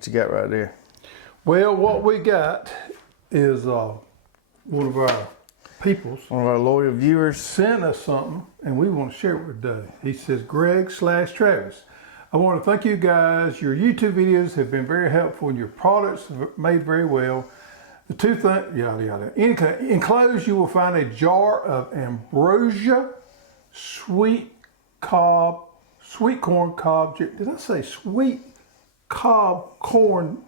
What you got right there? Well, what we got is one of our peoples. One of our loyal viewers sent us something, and we want to share it with today. He says, Greg/Travis, I want to thank you guys. Your YouTube videos have been very helpful, and your products have made very well. The two things, yada yada. Enclosed, you will find a jar of ambrosia, sweet corn cob. Did I say sweet corn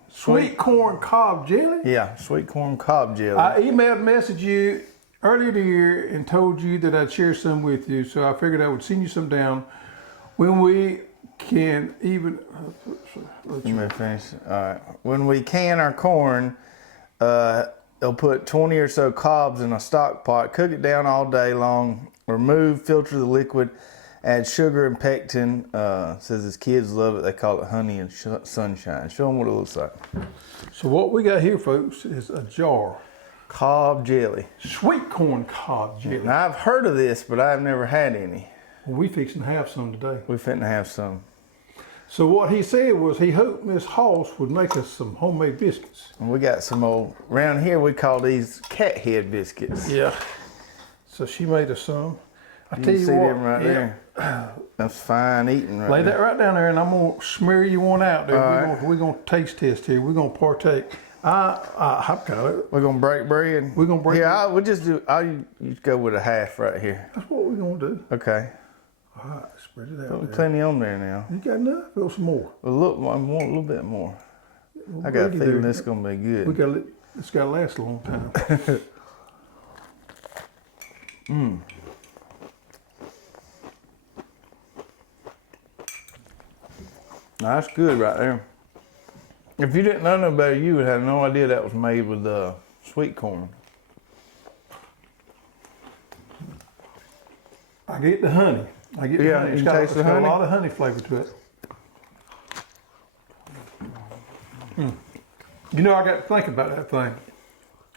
cob jelly? Yeah, sweet corn cob jelly. I emailed messaged you earlier this year and told you that I'd share some with you, so I figured I would send you some down when we can even. Let me finish. All right. When we can our corn, they'll put 20 or so cobs in a stock pot, cook it down all day long, remove, filter the liquid, add sugar and pectin. Says his kids love it. They call it honey and sunshine. Show them what it looks like. So what we got here, folks, is a jar. Cob jelly. Sweet corn cob jelly. Now, I've heard of this, but I've never had any. Well, we fixing to have some today. We finna have some. So what he said was he hoped Miss Hoss would make us some homemade biscuits. And we got some old, around here we call these cat head biscuits. Yeah. So she made us some. I You tell can you see what, them right there. That's fine eating right lay there. that right down there, and I'm gonna smear you one out there. All We're gonna taste test here. We're gonna partake. I've got it. We're gonna break bread. We're gonna break Yeah, we'll just do. You go with a half right here. That's what we're gonna do. Okay. All right, spread it out. Put There. plenty on there now. You got enough? Go some more. A little bit more. I got a feeling this is gonna be good. It's got to last a long time. Now, that's good right there. If you didn't know no better, you would have no idea that was made with sweet corn. I get the honey. I get the honey. You taste the honey? Got a lot of honey flavor to it. You know, I got to think about that thing.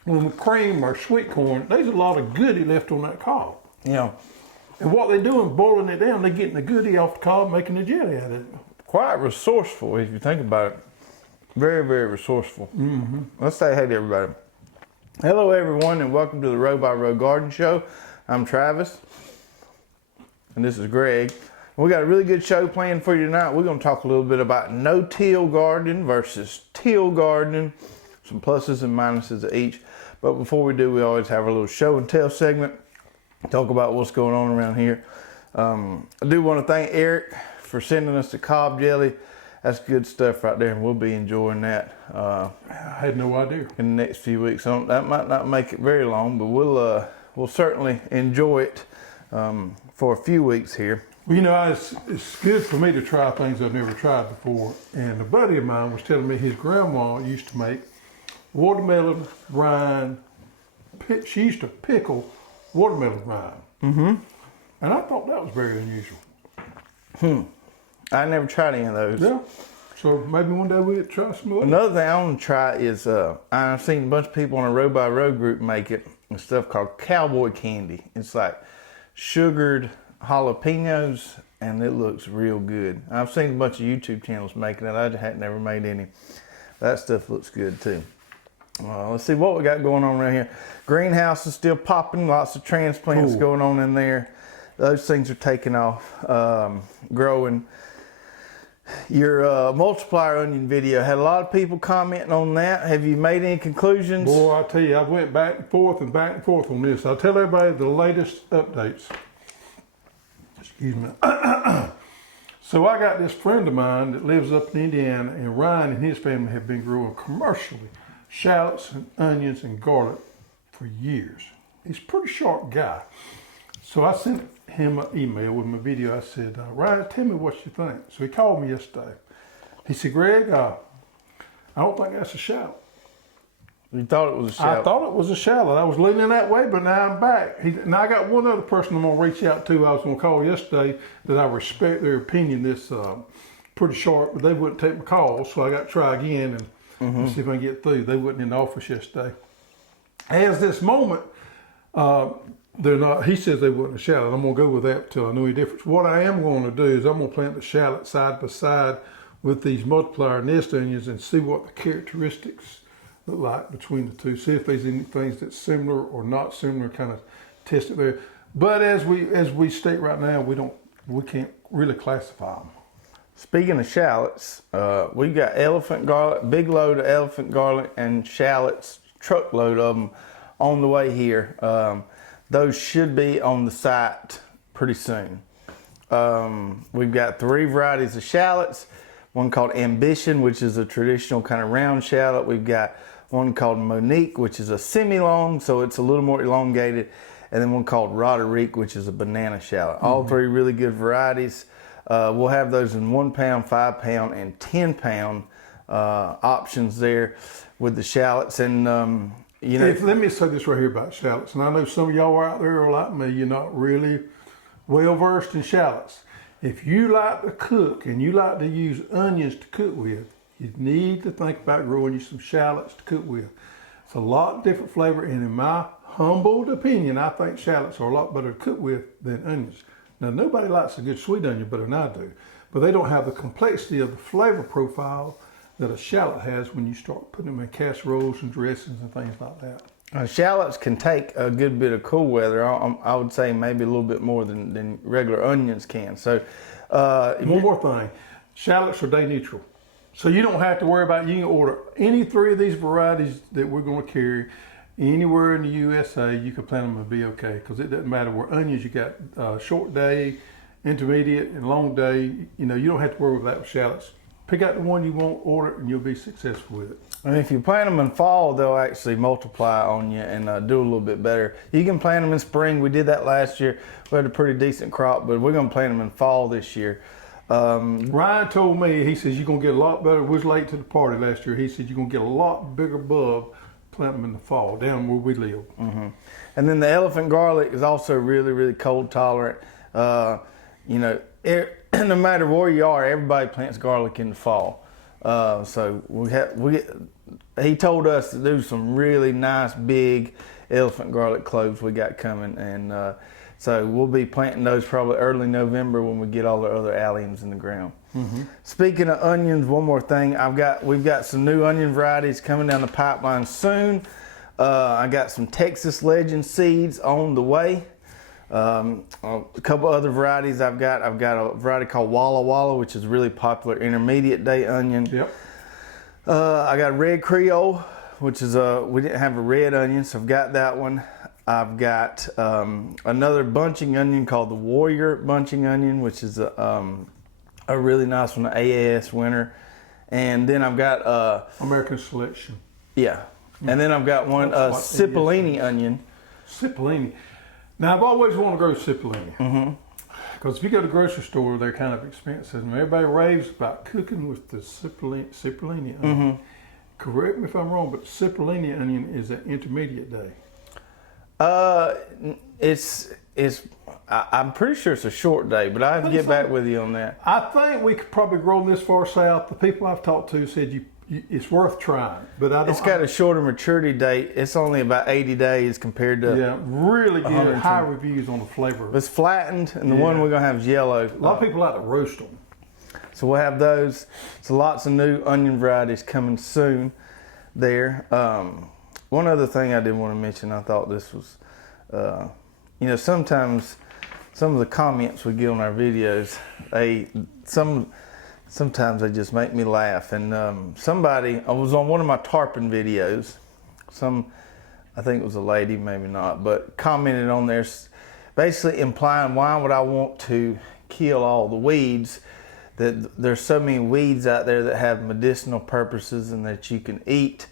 When we cream or sweet corn, there's a lot of goodie left on that cob. Yeah. And what they're doing, boiling it down, they're getting the goodie off the cob, making the jelly out of it. Quite resourceful if you think about it. Very, very resourceful. Mm-hmm. Let's say hey to everybody. Hello, everyone, and welcome to the Row by Row Garden Show. I'm Travis, and this is Greg. We got a really good show planned for you tonight. We're going to talk a little bit about no-till gardening versus till gardening, some pluses and minuses of each. But before we do, we always have a little show and tell segment, talk about what's going on around here. I do want to thank Eric for sending us the cob jelly. That's good stuff right there, and we'll be enjoying that. I had no idea. In the next few weeks. So that might not make it very long, but we'll certainly enjoy it for a few weeks here. Well, you know, it's good for me to try things I've never tried before. And a buddy of mine was telling me his grandma used to make watermelon rind. She used to pickle watermelon rind. Mm-hmm. And I thought that was very unusual. I never tried any of those. Yeah. So maybe one day we'll try some of those. Another thing I want to try is I've seen a bunch of people on a Row by Row group make it, and stuff called cowboy candy. It's like sugared jalapenos, and it looks real good. I've seen a bunch of YouTube channels making it. I had never made any. That stuff looks good too. Let's see what we got going on right here. Greenhouse is still popping. Lots of transplants going on in there. Those things are taking off, growing. Your multiplier onion video had a lot of people commenting on that. Have you made any conclusions? Boy, I tell you, I went back and forth on this. I'll tell everybody the latest updates. Excuse me. So I got this friend of mine that lives up in Indiana, and Ryan and his family have been growing commercially shallots and onions and garlic for years. He's a pretty sharp guy. So I sent him an email with my video. I said, Ryan, tell me what you think. So he called me yesterday. He said, Greg, I don't think that's a shallot. You thought it was a shallot? I thought it was a shallot. I was leaning that way, but now I'm back. Now I got one other person I'm going to reach out to. I was going to call yesterday that I respect their opinion. This pretty sharp, but they wouldn't take my call. So I got to try again and see if I can get through. They wasn't in the office yesterday. As this moment, they're not. He says they wasn't a shallot. I'm going to go with that until I know any difference. What I am going to do is I'm going to plant the shallot side by side with these multiplier nest onions and see what the characteristics look like between the two. See if there's any things that's similar or not similar, kind of test it there. But as we state right now, we can't really classify them. Speaking of shallots, we got elephant garlic, big load of elephant garlic and shallots, truckload of them on the way here. Those should be on the site pretty soon. We've got 3 varieties of shallots. One called Ambition, which is a traditional kind of round shallot. We've got one called Monique, which is a semi-long, so it's a little more elongated. And then one called Roderick, which is a banana shallot. All 3 really good varieties. We'll have those in 1 pound, 5 pound, and 10 pound options there with the shallots. And Let me say this right here about shallots. And I know some of y'all out there are like me. You're not really well versed in shallots. If you like to cook and you like to use onions to cook with, you need to think about growing you some shallots to cook with. It's a lot different flavor, and in my humbled opinion, I think shallots are a lot better to cook with than onions. Now, nobody likes a good sweet onion better than I do, but they don't have the complexity of the flavor profile that a shallot has when you start putting them in casseroles and dressings and things like that. Shallots can take a good bit of cool weather. I would say maybe a little bit more than regular onions can. So, one more thing, shallots are day neutral. So you don't have to worry about, you can order any 3 of these varieties that we're going to carry anywhere in the USA. You can plant them and be okay, because it doesn't matter where onions you got short day, intermediate, and long day. You don't have to worry about that with shallots. Pick out the one you want, order it, and you'll be successful with it. And if you plant them in fall, they'll actually multiply on you and do a little bit better. You can plant them in spring. We did that last year. We had a pretty decent crop, but we're going to plant them in fall this year. Ryan told me, he says, you're going to get a lot better. We was late to the party last year. He said, you're going to get a lot bigger bub plant them in the fall down where we live. Mm-hmm. And then the elephant garlic is also really, really cold tolerant. No matter where you are, everybody plants garlic in the fall. So he told us to do some really nice big elephant garlic cloves we got coming, and so we'll be planting those probably early November when we get all the other alliums in the ground. Mm-hmm. Speaking of onions, one more thing, we've got some new onion varieties coming down the pipeline soon. I got some Texas Legend seeds on the way. A couple other varieties I've got a variety called Walla Walla, which is a really popular intermediate day onion. Yep. I got Red Creole, which is we didn't have a red onion, so I've got that one. I've got another bunching onion called the Warrior Bunching Onion, which is a really nice one, AAS winner. And then I've got American Selection. Yeah. And then I've got one Cipollini onion. Cipollini. Now, I've always wanted to grow Cipollini. Because if you go to the grocery store, they're kind of expensive. And everybody raves about cooking with the Cipollini onion. Correct me if I'm wrong, but Cipollini onion is an intermediate day. I'm pretty sure it's a short day, but I have to get back with you on that. I think we could probably grow them this far south. The people I've talked to said it's worth trying, but I don't. It's got a shorter maturity date. It's only about 80 days compared to really good high reviews on the flavor. It's flattened, and the one we're gonna have is yellow. A lot of people like to roast them. So we'll have those. So lots of new onion varieties coming soon there. One other thing I did want to mention, I thought this was, sometimes some of the comments we get on our videos, sometimes they just make me laugh. And I was on one of my tarpon videos, I think it was a lady, maybe not, but commented on there basically implying, why would I want to kill all the weeds? That there's so many weeds out there that have medicinal purposes and that you can eat.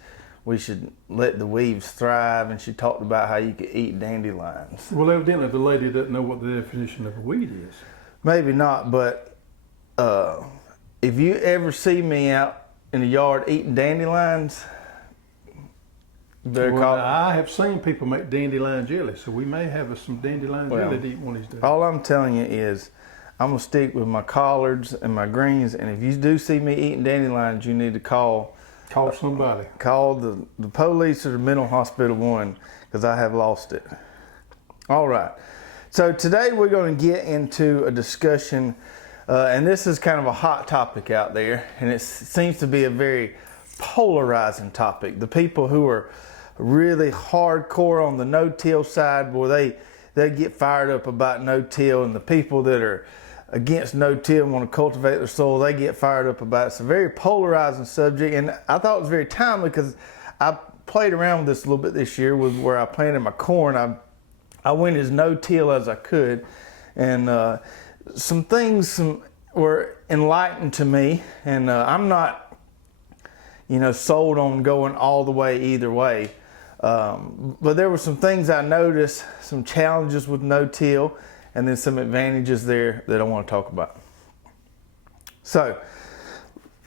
We should let the weeds thrive. And she talked about how you could eat dandelions. Well, evidently the lady doesn't know what the definition of a weed is. Maybe not, but if you ever see me out in the yard eating dandelions, I have seen people make dandelion jelly, so we may have some dandelion jelly to eat one of these days. All I'm telling you is, I'm gonna stick with my collards and my greens, and if you do see me eating dandelions, you need to call somebody. Call the police or the mental hospital one, because I have lost it. All right. So today we're going to get into a discussion And this is kind of a hot topic out there, and it seems to be a very polarizing topic. The people who are really hardcore on the no-till side, boy, they get fired up about no-till, and the people that are against no-till and want to cultivate their soil, they get fired up about it. It's a very polarizing subject, and I thought it was very timely because I played around with this a little bit this year with where I planted my corn. I went as no-till as I could, and some things were enlightened to me, and I'm not, sold on going all the way either way. But there were some things I noticed, some challenges with no-till, and then some advantages there that I want to talk about. So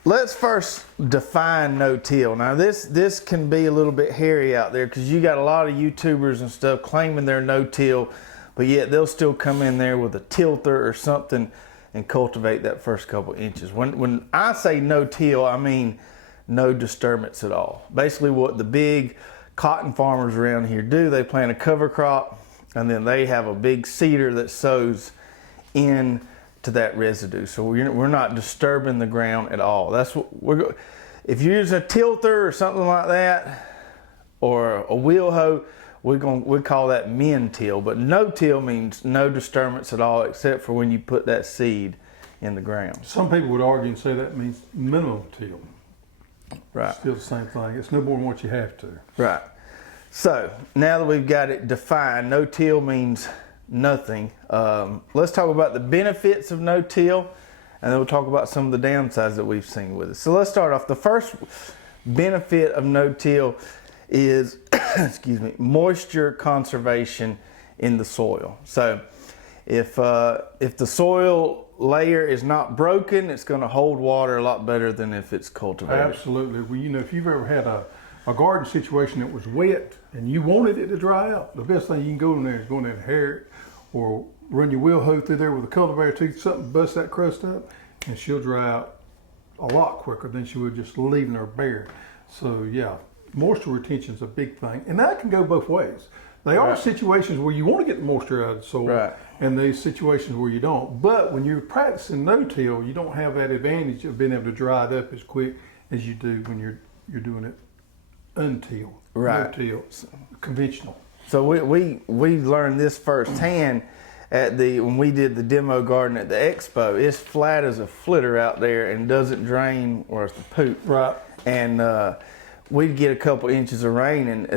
let's first define no-till. Now this can be a little bit hairy out there because you got a lot of YouTubers and stuff claiming they're no-till, but yet they'll still come in there with a tilter or something and cultivate that first couple inches. When I say no-till, I mean no disturbance at all. Basically what the big cotton farmers around here do, they plant a cover crop and then they have a big seeder that sows into that residue. So we're not disturbing the ground at all. That's what if you're using a tilter or something like that, or a wheel hoe, we call that min-till. But no-till means no disturbance at all, except for when you put that seed in the ground. Some people would argue and say that means minimum till. Right. It's still the same thing. It's no more than what you have to. Right. So now that we've got it defined, no-till means nothing. Let's talk about the benefits of no-till, and then we'll talk about some of the downsides that we've seen with it. So let's start off. The first benefit of no-till is moisture conservation in the soil. So if the soil layer is not broken, it's going to hold water a lot better than if it's cultivated. Absolutely. Well, if you've ever had a garden situation that was wet and you wanted it to dry out, the best thing you can go in there is go in there and hair it, or run your wheel hoe through there with a cultivator tooth, something, bust that crust up, and she'll dry out a lot quicker than she would just leaving her bare. So yeah, moisture retention is a big thing, and that can go both ways. There are situations where you want to get the moisture out of the soil, and there's situations where you don't. But when you're practicing no-till, you don't have that advantage of being able to dry it up as quick as you do when you're doing it until, no-till, conventional. So we learned this firsthand when we did the demo garden at the expo. It's flat as a flitter out there and doesn't drain worth the poop. Right. And we'd get a couple inches of rain, and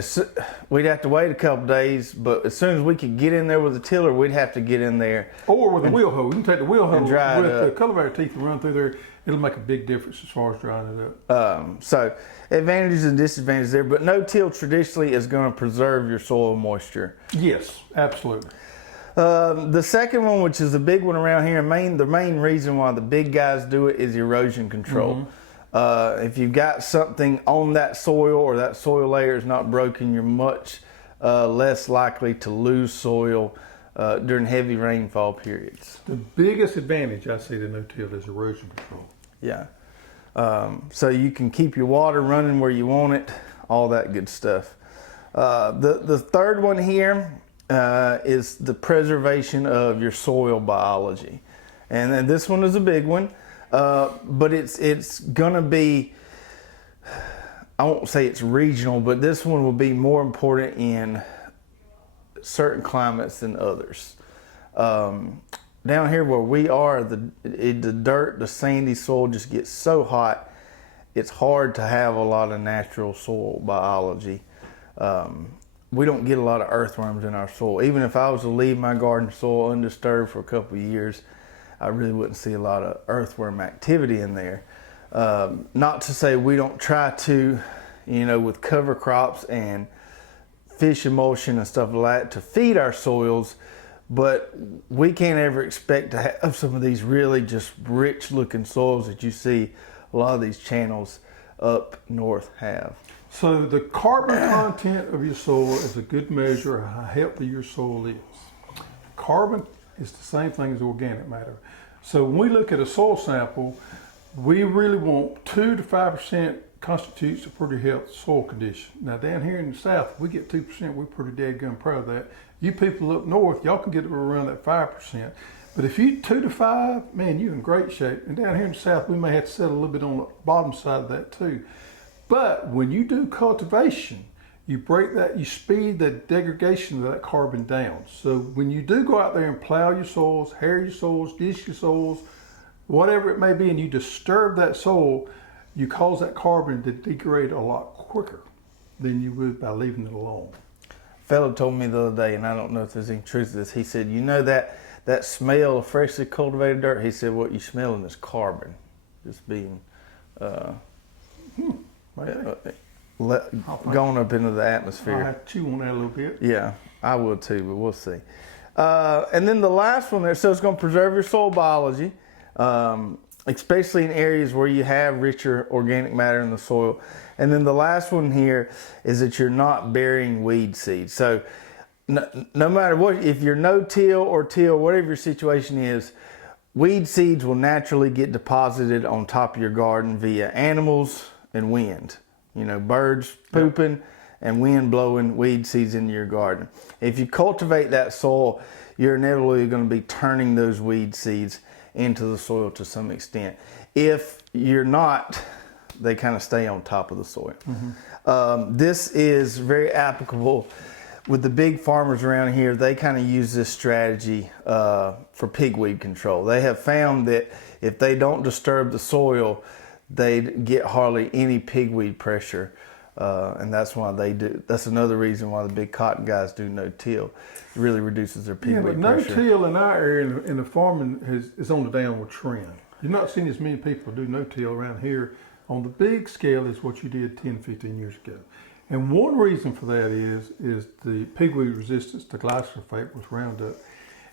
we'd have to wait a couple days, but as soon as we could get in there with the tiller, we'd have to get in there. Or with a wheel hoe. You can take the wheel hoe with the cultivator teeth and run through there. It'll make a big difference as far as drying it up. So advantages and disadvantages there, but no-till traditionally is going to preserve your soil moisture. Yes, absolutely. The second one, which is the big one around here, the main reason why the big guys do it is erosion control. If you've got something on that soil or that soil layer is not broken, you're much less likely to lose soil during heavy rainfall periods. The biggest advantage I see to no-till is erosion control. Yeah. So you can keep your water running where you want it, all that good stuff. The third one here is the preservation of your soil biology. And then this one is a big one. But it's gonna be, I won't say it's regional, but this one will be more important in certain climates than others. Down here where we are, the dirt, the sandy soil just gets so hot, it's hard to have a lot of natural soil biology. We don't get a lot of earthworms in our soil. Even if I was to leave my garden soil undisturbed for a couple of years, I really wouldn't see a lot of earthworm activity in there. Not to say we don't try to, with cover crops and fish emulsion and stuff like that to feed our soils, but we can't ever expect to have some of these really just rich looking soils that you see a lot of these channels up north have. So the carbon content of your soil is a good measure of how healthy your soil is. Carbon is the same thing as organic matter. So when we look at a soil sample, we really want 2 to 5% constitutes a pretty healthy soil condition. Now down here in the south, we get 2%. We're pretty dead gun proud of that. You people up north, y'all can get around that 5%. But if you 2 to 5, man, you're in great shape. And down here in the south, we may have to settle a little bit on the bottom side of that too. But when you do cultivation, you break that, you speed the degradation of that carbon down. So when you do go out there and plow your soils, harrow your soils, disc your soils, whatever it may be, and you disturb that soil, you cause that carbon to degrade a lot quicker than you would by leaving it alone. Fellow told me the other day, and I don't know if there's any truth to this. He said, you know that smell of freshly cultivated dirt? He said, what you're smelling is carbon, just being going up into the atmosphere. I'll have to chew on that a little bit. Yeah, I will too, but we'll see. And then the last one there, so it's going to preserve your soil biology, especially in areas where you have richer organic matter in the soil. And then the last one here is that you're not burying weed seeds. So no matter what, if you're no-till or till, whatever your situation is, weed seeds will naturally get deposited on top of your garden via animals and wind. You know, birds pooping and wind blowing weed seeds into your garden. If you cultivate that soil, you're inevitably going to be turning those weed seeds into the soil to some extent. If you're not, they kind of stay on top of the soil. This is very applicable with the big farmers around here. They kind of use this strategy for pigweed control. They have found that if they don't disturb the soil, they get hardly any pigweed pressure, and that's why they do. That's another reason why the big cotton guys do no-till. It really reduces their pigweed pressure. No-till in our area in the farming is on the downward trend. You're not seeing as many people do no-till around here on the big scale as what you did 10, 15 years ago. And one reason for that is the pigweed resistance to glyphosate with Roundup.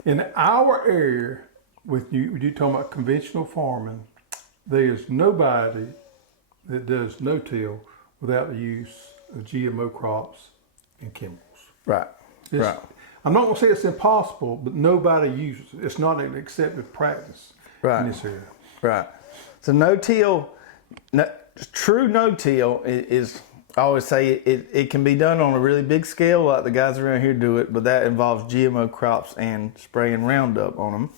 In our area, with you talking about conventional farming, there's nobody that does no-till without the use of GMO crops and chemicals. Right. Right. I'm not going to say it's impossible, but nobody uses it. It's not an accepted practice in this area. Right. So no-till, true no-till is, I always say it can be done on a really big scale, like the guys around here do it, but that involves GMO crops and spraying Roundup on them.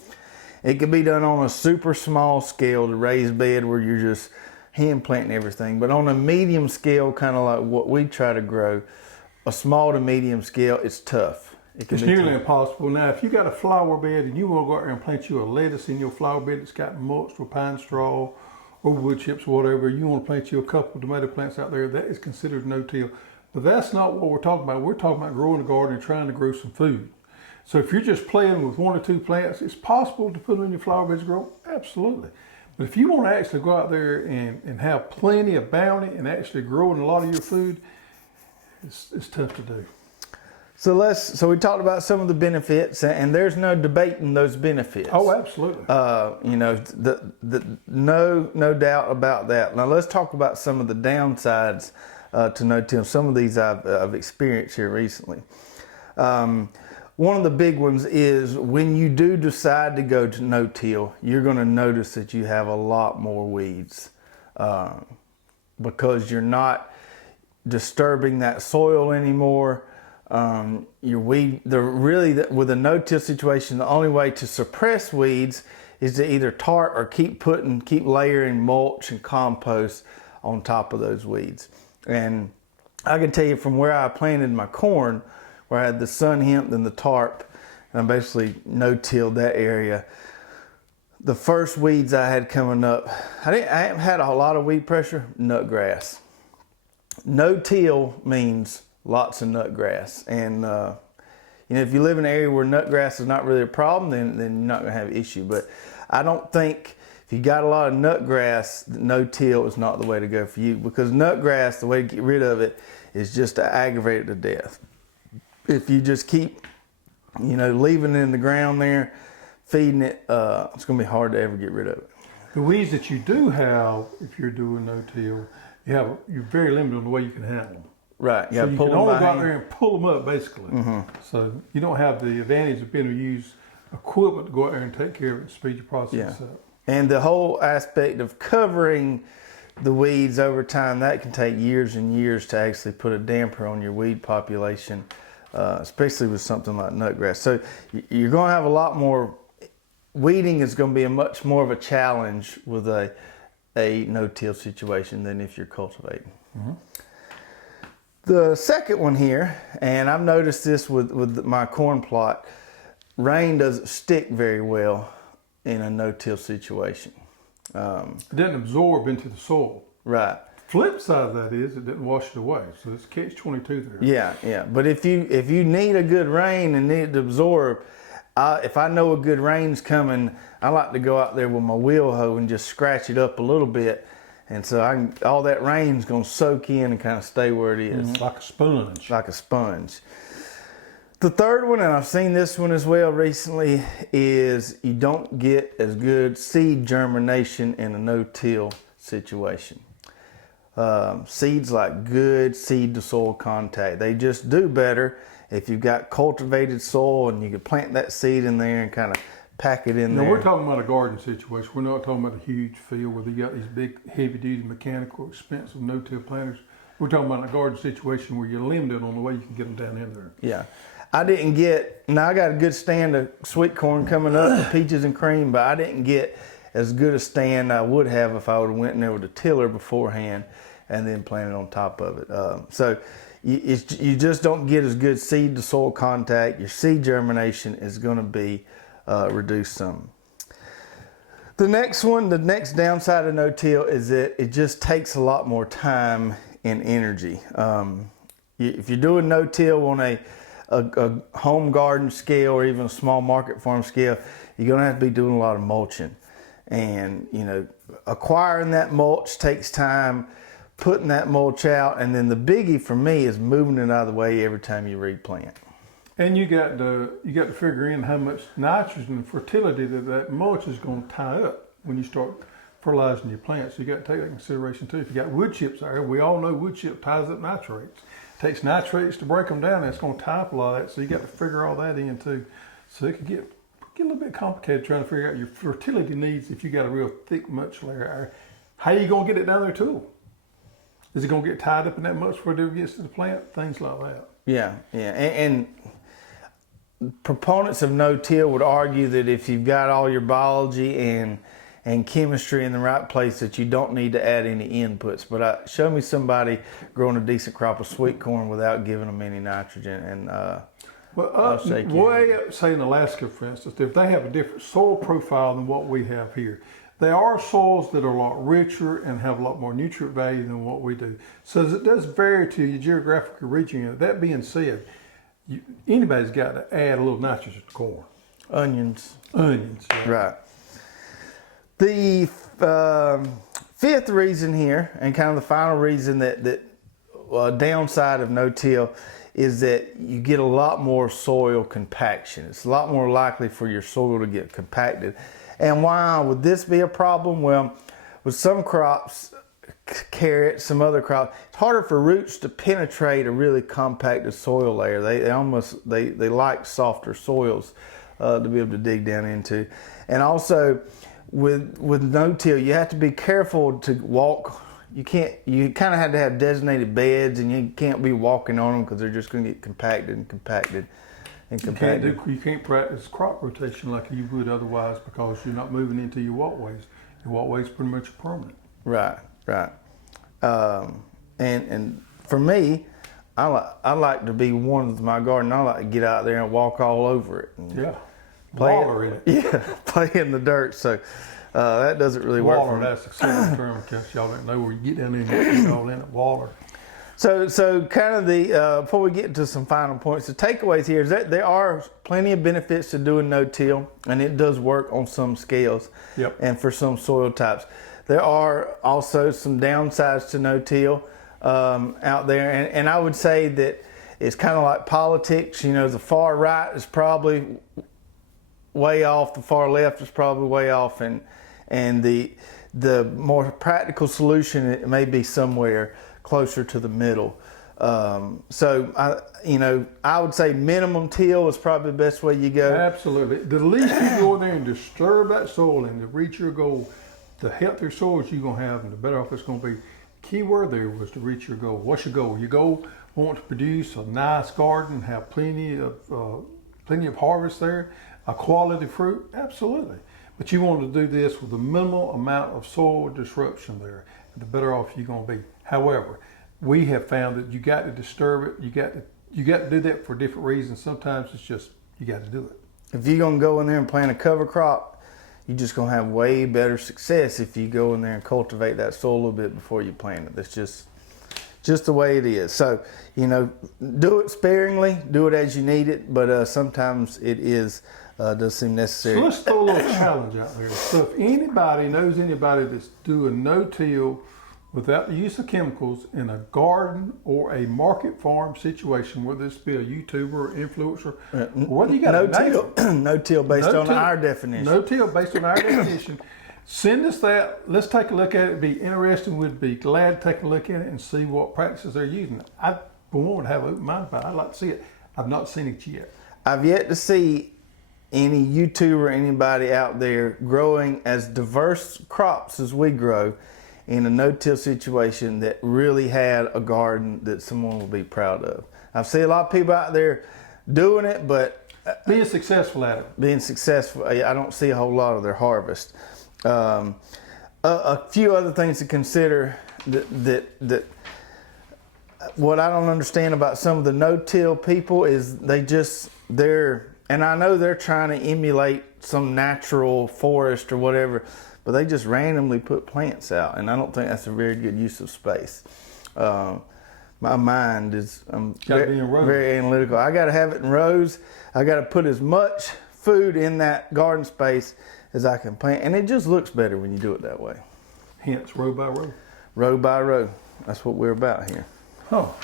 It can be done on a super small scale, to raised bed where you're just hand planting everything. But on a medium scale, kind of like what we try to grow, a small to medium scale, it's tough. It's nearly impossible. Now, if you got a flower bed and you want to go out there and plant you a lettuce in your flower bed that's got mulched with pine straw or wood chips or whatever, you want to plant you a couple of tomato plants out there, that is considered no-till. But that's not what we're talking about. We're talking about growing a garden and trying to grow some food. So if you're just playing with 1 or 2 plants, it's possible to put them in your flower beds and grow. Absolutely. But if you want to actually go out there and have plenty of bounty and actually growing a lot of your food, it's tough to do. So we talked about some of the benefits, and there's no debating those benefits. Oh, absolutely. You know, no doubt about that. Now let's talk about some of the downsides to no-till. Some of these I've experienced here recently. One of the big ones is when you do decide to go to no-till, you're going to notice that you have a lot more weeds because you're not disturbing that soil anymore. With a no-till situation, the only way to suppress weeds is to either tarp or keep layering mulch and compost on top of those weeds. And I can tell you from where I planted my corn, where I had the sun hemp and the tarp, and I basically no-tilled that area. The first weeds I had coming up, I haven't had a lot of weed pressure, nutgrass. No-till means lots of nutgrass, and if you live in an area where nutgrass is not really a problem, then you're not going to have an issue. But I don't think if you got a lot of nutgrass, no-till is not the way to go for you, because nutgrass, the way to get rid of it is just to aggravate it to death. If you just keep, leaving it in the ground there, feeding it, it's going to be hard to ever get rid of it. The weeds that you do have, if you're doing no-till, you're very limited on the way you can handle them. Right. So you can only go out there and pull them up, basically. Mm-hmm. So you don't have the advantage of being able to use equipment to go out there and take care of it and speed your process up. And the whole aspect of covering the weeds over time, that can take years and years to actually put a damper on your weed population, especially with something like nutgrass. So you're going to have a lot more weeding is going to be a much more of a challenge with a no-till situation than if you're cultivating. The second one here, and I've noticed this with my corn plot, rain doesn't stick very well in a no-till situation. It doesn't absorb into the soil. Right. Flip side of that is it didn't wash it away. So it's catch-22 there. Yeah. But if you need a good rain and need it to absorb, if I know a good rain's coming, I like to go out there with my wheel hoe and just scratch it up a little bit. And so all that rain's going to soak in and kind of stay where it is. Like a sponge. Like a sponge. The third one, and I've seen this one as well recently, is you don't get as good seed germination in a no-till situation. Seeds like good seed to soil contact. They just do better if you've got cultivated soil and you can plant that seed in there and kind of pack it in there. Now we're talking about a garden situation. We're not talking about a huge field where you got these big heavy-duty mechanical expensive no-till planters. We're talking about a garden situation where you're limited on the way you can get them down in there. Yeah. I got a good stand of sweet corn coming up, peaches and cream, but I didn't get as good a stand I would have if I would have went in there with a tiller beforehand and then planted on top of it. So you just don't get as good seed to soil contact. Your seed germination is going to be reduced some. The next downside of no-till is that it just takes a lot more time and energy. If you're doing no-till on a home garden scale or even a small market farm scale, you're going to have to be doing a lot of mulching. And, acquiring that mulch takes time, putting that mulch out, and then the biggie for me is moving it out of the way every time you replant. And you got to figure in how much nitrogen and fertility that mulch is going to tie up when you start fertilizing your plants. So you got to take that into consideration too. If you got wood chips there, we all know wood chip ties up nitrates. It takes nitrates to break them down, and it's going to tie up a lot of that. So you got to figure all that in too. So it could get a little bit complicated trying to figure out your fertility needs if you got a real thick mulch layer. How you going to get it down there too? Is it going to get tied up in that mulch before it ever gets to the plant? Things like that. Yeah. And proponents of no-till would argue that if you've got all your biology and chemistry in the right place, that you don't need to add any inputs. But show me somebody growing a decent crop of sweet corn without giving them any nitrogen, and say in Alaska, for instance, if they have a different soil profile than what we have here, there are soils that are a lot richer and have a lot more nutrient value than what we do. So it does vary to your geographical region. That being said, anybody's got to add a little nitrogen to corn. Onions. Yeah. Right. The fifth reason here, and kind of the final reason that downside of no-till, is that you get a lot more soil compaction. It's a lot more likely for your soil to get compacted. And why would this be a problem? Well, with some crops, carrots, some other crops, it's harder for roots to penetrate a really compacted soil layer. They like softer soils to be able to dig down into. And also with no-till, you have to be careful to walk. You kind of have to have designated beds, and you can't be walking on them because they're just going to get compacted and compacted. You can't practice crop rotation like you would otherwise because you're not moving into your walkways. Your walkways pretty much are permanent. Right. And for me, I like to be one with my garden. I like to get out there and walk all over it. Yeah. Waller in it. Yeah, play in the dirt. So that doesn't really work for me. Waller, that's a simple term in case y'all don't know where you get down there and get all in it. Waller. So kind of before we get into some final points, the takeaways here is that there are plenty of benefits to doing no-till, and it does work on some scales. Yep. And for some soil types. There are also some downsides to no-till out there, and I would say that it's kind of like politics. The far right is probably way off, the far left is probably way off, and the more practical solution, it may be somewhere closer to the middle. So I would say minimum till is probably the best way you go. Absolutely. The least you go in there and disturb that soil and to reach your goal, the healthier soils you're going to have and the better off it's going to be. Key word there was to reach your goal. What's your goal? Your goal want to produce a nice garden, have plenty of harvest there. a quality fruit? Absolutely. But you want to do this with a minimal amount of soil disruption there. The better off you're going to be. However, we have found that you got to disturb it. You got to do that for different reasons. Sometimes it's just you got to do it. If you're gonna go in there and plant a cover crop, you're just gonna have way better success if you go in there and cultivate that soil a little bit before you plant it. That's just the way it is. So, do it sparingly, do it as you need it, but sometimes it does seem necessary. So let's throw a little challenge out there. So if anybody knows anybody that's doing no-till without the use of chemicals in a garden or a market farm situation, whether this be a YouTuber or influencer, whether you got no-till based on our definition. No-till based on our definition. Send us that. Let's take a look at it. It'd be interesting. We'd be glad to take a look at it and see what practices they're using. I would have an open mind about it. I'd like to see it. I've not seen it yet. I've yet to see any YouTuber, anybody out there growing as diverse crops as we grow in a no-till situation that really had a garden that someone will be proud of. I've seen a lot of people out there doing it, but being successful at it. Being successful, I don't see a whole lot of their harvest. A few other things to consider that what I don't understand about some of the no-till people is and I know they're trying to emulate some natural forest or whatever, but they just randomly put plants out, and I don't think that's a very good use of space. My mind is very analytical. I got to have it in rows. I got to put as much food in that garden space as I can plant, and it just looks better when you do it that way. Hence, row by row. Row by row. That's what we're about here. Oh.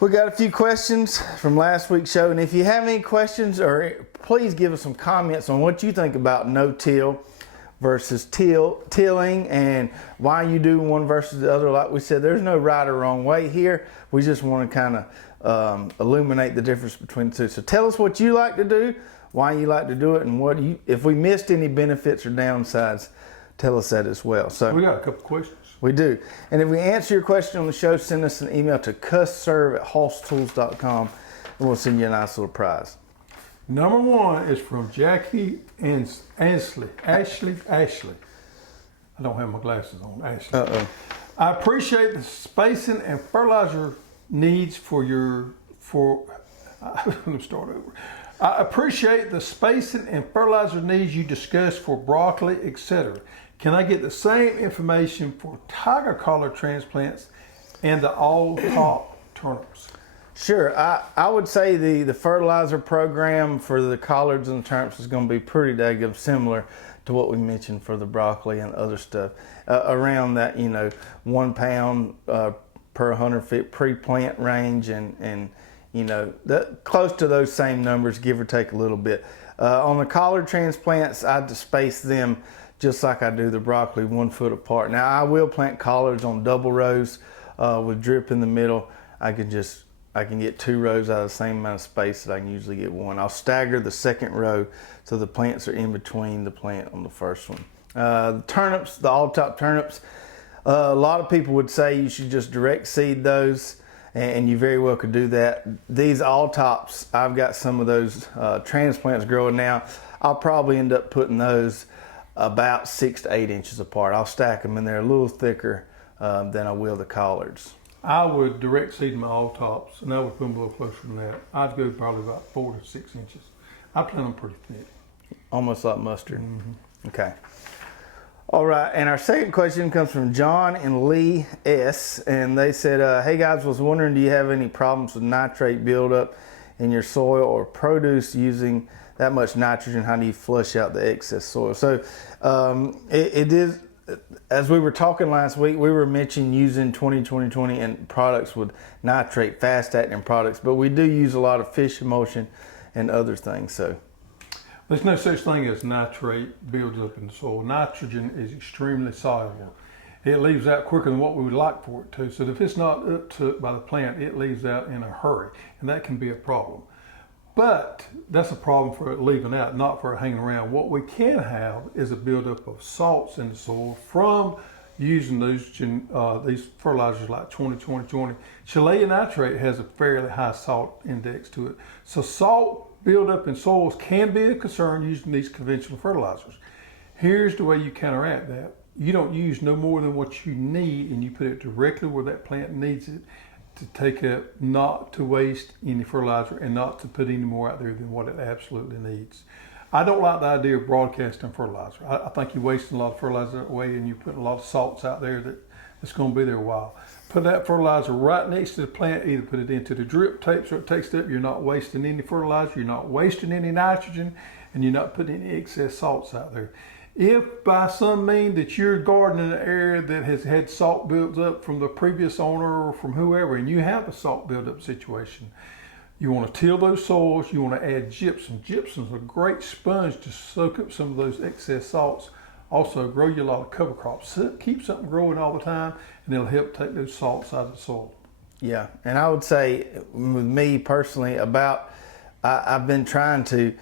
We got a few questions from last week's show, and if you have any questions, or please give us some comments on what you think about no-till versus tilling and why you do one versus the other. Like we said, there's no right or wrong way here. We just want to kind of illuminate the difference between the two. So tell us what you like to do, why you like to do it, and if we missed any benefits or downsides, tell us that as well. So we got a couple questions. We do. And if we answer your question on the show, send us an email to cussserve@hosstools.com, and we'll send you a nice little prize. Number one is from Jackie and Ashley. I don't have my glasses on. Ashley. I appreciate the spacing and fertilizer needs let me start over. I appreciate the spacing and fertilizer needs you discussed for broccoli, etc. Can I get the same information for tiger collar transplants and the all-top turnips? Sure. I would say the fertilizer program for the collards and the turnips is going to be pretty daggum similar to what we mentioned for the broccoli and other stuff. Around that, 1 pound per 100 feet pre-plant range, and close to those same numbers, give or take a little bit. On the collard transplants, I space them just like I do the broccoli, 1 foot apart. Now, I will plant collards on double rows with drip in the middle. I can get 2 rows out of the same amount of space that I can usually get 1. I'll stagger the second row so the plants are in between the plant on the first one. The turnips, the all-top turnips, a lot of people would say you should just direct seed those, and you very well could do that. These all-tops, I've got some of those transplants growing now. I'll probably end up putting those about 6 to 8 inches apart. I'll stack them in there a little thicker than I will the collards. I would direct seed my all tops, and I would put them a little closer than that. I'd go probably about 4 to 6 inches. I plant them pretty thick. Almost like mustard. Mm-hmm. Okay. All right, and our second question comes from John and Lee S. And they said, hey guys, was wondering, do you have any problems with nitrate buildup in your soil or produce using that much nitrogen? How do you flush out the excess soil? So it is, as we were talking last week, we were mentioning using 20 and products with nitrate fast acting products, but we do use a lot of fish emulsion and other things. So there's no such thing as nitrate builds up in the soil. Nitrogen is extremely soluble. It leaves out quicker than what we would like for it to. So if it's not up to it by the plant, it leaves out in a hurry, and that can be a problem. But that's a problem for it leaving out, not for it hanging around. What we can have is a buildup of salts in the soil from using these fertilizers like 20. Chilean nitrate has a fairly high salt index to it. So salt buildup in soils can be a concern using these conventional fertilizers. Here's the way you counteract that. You don't use no more than what you need, and you put it directly where that plant needs it to take up, not to waste any fertilizer and not to put any more out there than what it absolutely needs. I don't like the idea of broadcasting fertilizer. I think you're wasting a lot of fertilizer that way, and you're putting a lot of salts out there that's going to be there a while. Put that fertilizer right next to the plant, either put it into the drip tape so it takes it up. You're not wasting any fertilizer, you're not wasting any nitrogen, and you're not putting any excess salts out there. If by some means that you're gardening in an area that has had salt built up from the previous owner or from whoever, and you have a salt buildup situation, you want to till those soils, you want to add gypsum. Gypsum's a great sponge to soak up some of those excess salts. Also grow you a lot of cover crops. So keep something growing all the time, and it'll help take those salts out of the soil. Yeah, and I would say with me personally, I've been trying to,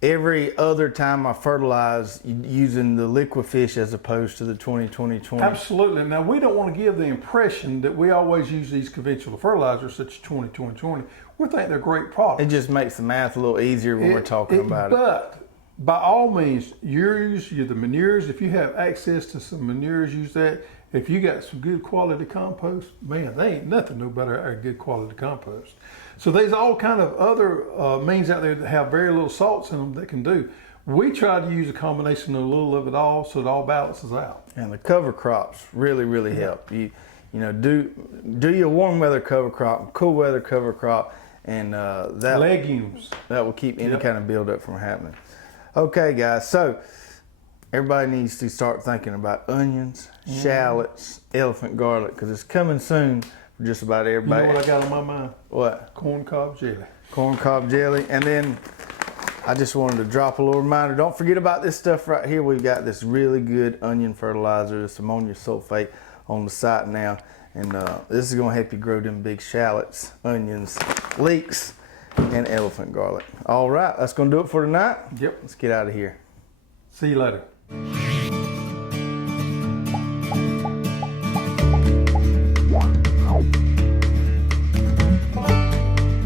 every other time I fertilize, using the liquid fish as opposed to the 20-20-20. Absolutely. Now, we don't want to give the impression that we always use these conventional fertilizers such as 20-20-20. We think they're great products. It just makes the math a little easier when we're talking about it. But by all means, use the manures. If you have access to some manures, use that. If you got some good quality compost, man, they ain't nothing no better at good quality compost. So there's all kind of other means out there that have very little salts in them that can do. We try to use a combination of a little of it all so it all balances out. And the cover crops really help. You know, do your warm weather cover crop, cool weather cover crop, and legumes. That will keep any kind of buildup from happening. Okay, guys, so everybody needs to start thinking about onions, shallots, elephant garlic, because it's coming soon for just about everybody. You know what I got on my mind? What? Corn cob jelly. Corn cob jelly. And then I just wanted to drop a little reminder. Don't forget about this stuff right here. We've got this really good onion fertilizer, this ammonium sulfate on the site now. And this is going to help you grow them big shallots, onions, leeks, and elephant garlic. All right, that's going to do it for tonight. Yep. Let's get out of here. See you later.